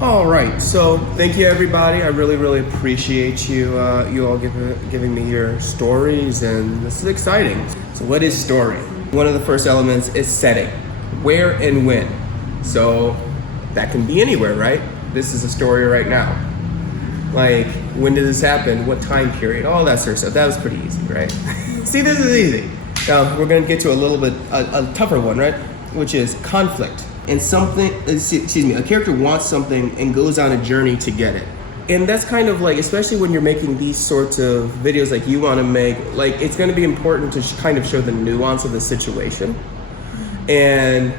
All right, so thank you everybody. I really appreciate you you all giving me your stories, and this is exciting. So what is story? One of the first elements is setting. Where and when. So that can be anywhere, right? This is a story right now. Like, when did this happen? What time period? All that sort of stuff. That was pretty easy, right? See, this is easy. Now we're gonna get to a little bit a tougher one, right? Which is conflict. And something, a character wants something and goes on a journey to get it. And that's kind of like, especially when you're making these sorts of videos like you want to make, like it's going to be important to kind of show the nuance of the situation. And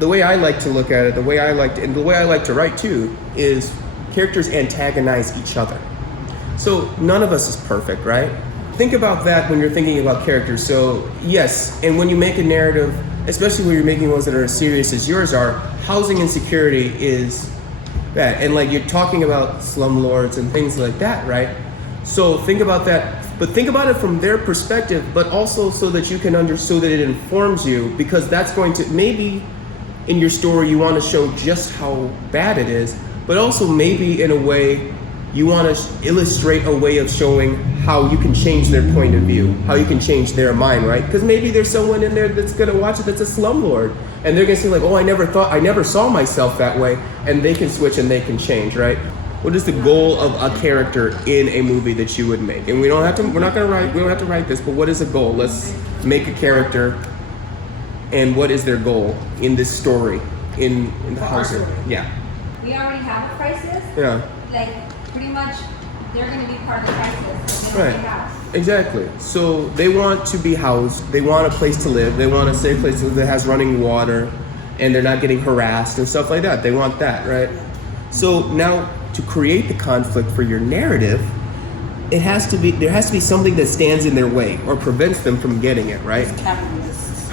the way I like to look at it, the way I like to write too, is characters antagonize each other. So none of us is perfect, right? Think about that when you're thinking about characters. So yes, and when you make a narrative, especially when you're making ones that are as serious as yours are, housing insecurity is bad. And like you're talking about slumlords and things like that, right? So think about that, but think about it from their perspective, but also so that you can so that it informs you, because that's going to, maybe in your story you want to show just how bad it is, but also maybe in a way you want to illustrate a way of showing how you can change their point of view, how you can change their mind, right? Because maybe there's someone in there that's gonna watch it that's a slumlord, and they're gonna say like, oh, I never saw myself that way, and they can switch and they can change, right? What is the goal of a character in a movie that you would make? And we don't have to write this, but what is a goal? Let's make a character, and what is their goal in this story, in the housing? Yeah. We already have a crisis. Yeah. Like, pretty much, they're going to be part of the crisis. Right. Exactly. So they want to be housed. They want a place to live. They want a safe place to live that has running water, and they're not getting harassed and stuff like that. They want that, right? So now, to create the conflict for your narrative, there has to be something that stands in their way or prevents them from getting it, right? It's capitalists.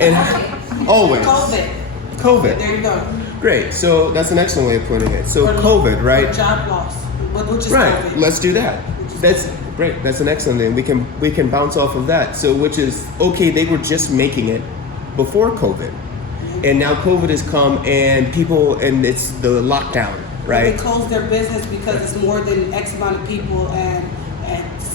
And always. COVID. There you go. Great. So that's an excellent way of putting it. So COVID, right? Job loss. Which is right. COVID. Let's do that. That's great. That's an excellent thing. We can bounce off of that. So which is okay. They were just making it before COVID, and now COVID has come, and it's the lockdown, right? They closed their business because it's more than X amount of people, and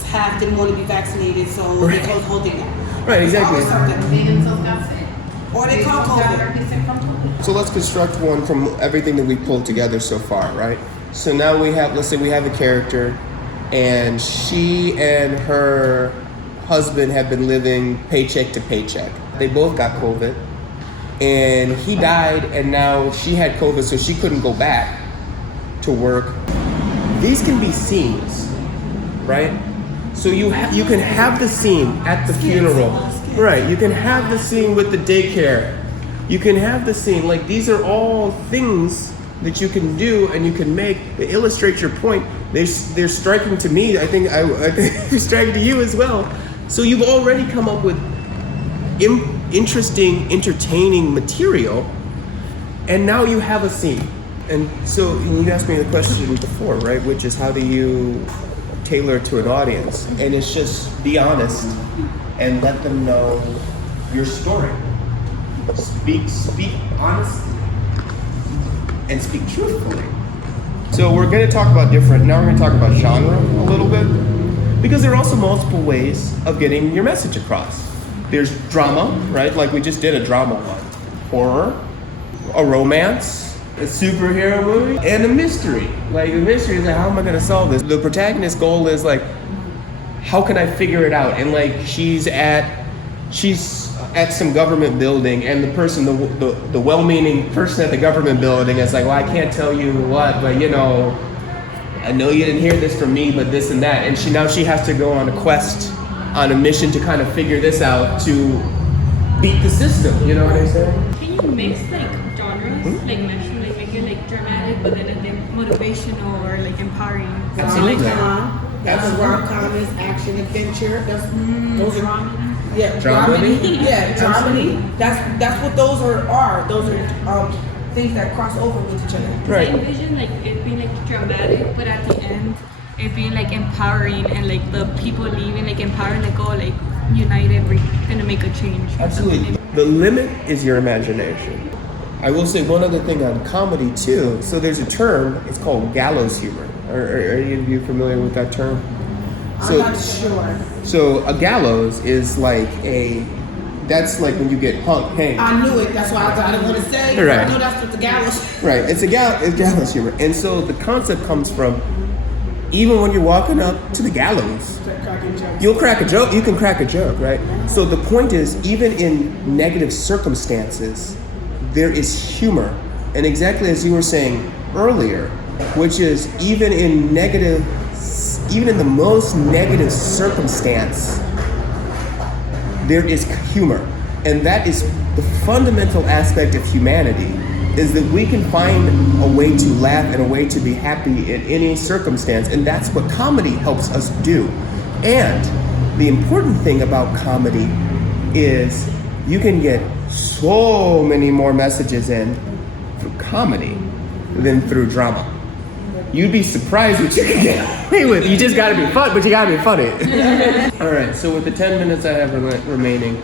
half didn't want to be vaccinated, so they closed the whole thing down. Right. Exactly. They themselves got sick. Or they caught COVID. So let's construct one from everything that we pulled together so far, right? So now let's say we have a character, and she and her husband have been living paycheck to paycheck. They both got COVID, and he died, and now she had COVID, so she couldn't go back to work. These can be scenes, right? So you can have the scene at the funeral, right? You can have the scene with the daycare. You can have the scene, like these are all things that you can do and you can make that illustrate your point. They're striking to me. I think they're striking to you as well. So you've already come up with interesting, entertaining material, and now you have a scene. And so you asked me the question before, right? Which is, how do you tailor it to an audience? And it's just be honest and let them know your story. Speak honestly and speak truthfully. So we're going to talk about now we're going to talk about genre a little bit, because there are also multiple ways of getting your message across. There's drama, right? Like we just did a drama one. Horror, a romance, a superhero movie, and a mystery. Like the mystery is like, how am I going to solve this? The protagonist's goal is like, how can I figure it out? And like she's at some government building, and the person, the well-meaning person at the government building is like, well, I can't tell you what, but I know you didn't hear this from me, but this and that. And she has to go on a quest, on a mission to kind of figure this out, to beat the system. You know what I'm saying? Can you mix like genres, like mention, like make it like dramatic, but then motivational or like empowering? Absolutely. That's rom-com, is action, adventure. Those are Dramedy. Yeah, Dramedy? Yeah, dramedy. That's what those are. Those are things that cross over with each other. Right. I envision like it being like dramatic, but at the end it being like empowering, and like the people leaving like empowering, like, oh, like united, we're gonna make a change. Absolutely. The limit is your imagination. I will say one other thing on comedy too. So there's a term, it's called gallows humor. Are any of you familiar with that term? I'm not sure. So a gallows is like that's like when you get hanged. I knew it. That's why I didn't want to say. Right. I know that's what the gallows. Right, it's gallows humor. And so the concept comes from, even when you're walking up to the gallows, you'll crack a joke. You can crack a joke, right? So the point is, even in negative circumstances, there is humor. And exactly as you were saying earlier, which is even in the most negative circumstance, there is humor. And that is the fundamental aspect of humanity, is that we can find a way to laugh and a way to be happy in any circumstance. And that's what comedy helps us do. And the important thing about comedy is you can get so many more messages in through comedy than through drama. You'd be surprised what you can get away with. You just gotta be fun, but you gotta be funny. All right, so with the 10 minutes I have remaining,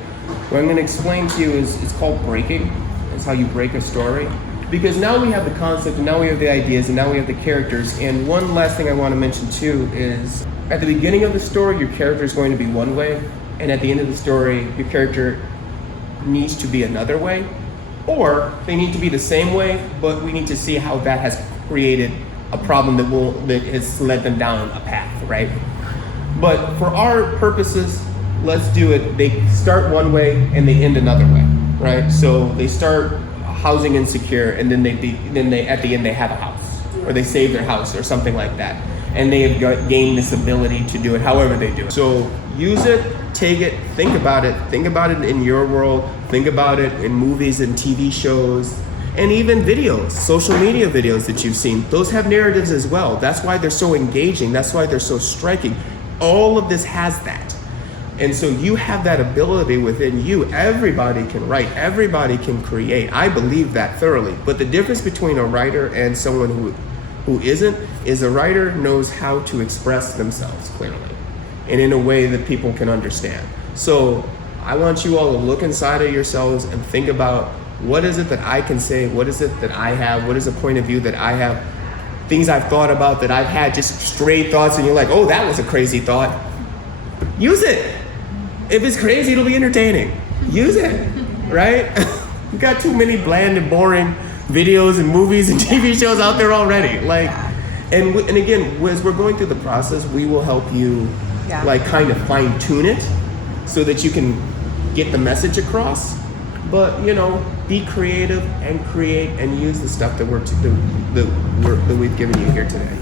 what I'm gonna explain to you is, it's called breaking. It's how you break a story. Because now we have the concept, and now we have the ideas, and now we have the characters. And one last thing I wanna mention too is, at the beginning of the story, your character is going to be one way, and at the end of the story, your character needs to be another way, or they need to be the same way, but we need to see how that has created a problem that has led them down a path, right? But for our purposes, let's do it. They start one way and they end another way, right? So they start housing insecure, and then they at the end they have a house, or they save their house, or something like that, and they have gained this ability to do it however they do it. So use it, take it, think about it in your world, think about it in movies and TV shows, and even videos, social media videos that you've seen. Those have narratives as well. That's why they're so engaging. That's why they're so striking. All of this has that. And so you have that ability within you. Everybody can write, everybody can create. I believe that thoroughly. But the difference between a writer and someone who isn't, is a writer knows how to express themselves clearly and in a way that people can understand. So I want you all to look inside of yourselves and think about, what is it that I can say? What is it that I have? What is a point of view that I have? Things I've thought about that I've had just stray thoughts, and you're like, oh, that was a crazy thought. Use it. If it's crazy, it'll be entertaining. Use it, right? You got too many bland and boring videos and movies and TV shows out there already. And again, as we're going through the process, we will help you kind of fine tune it so that you can get the message across. But be creative and create and use the stuff that we've given you here today.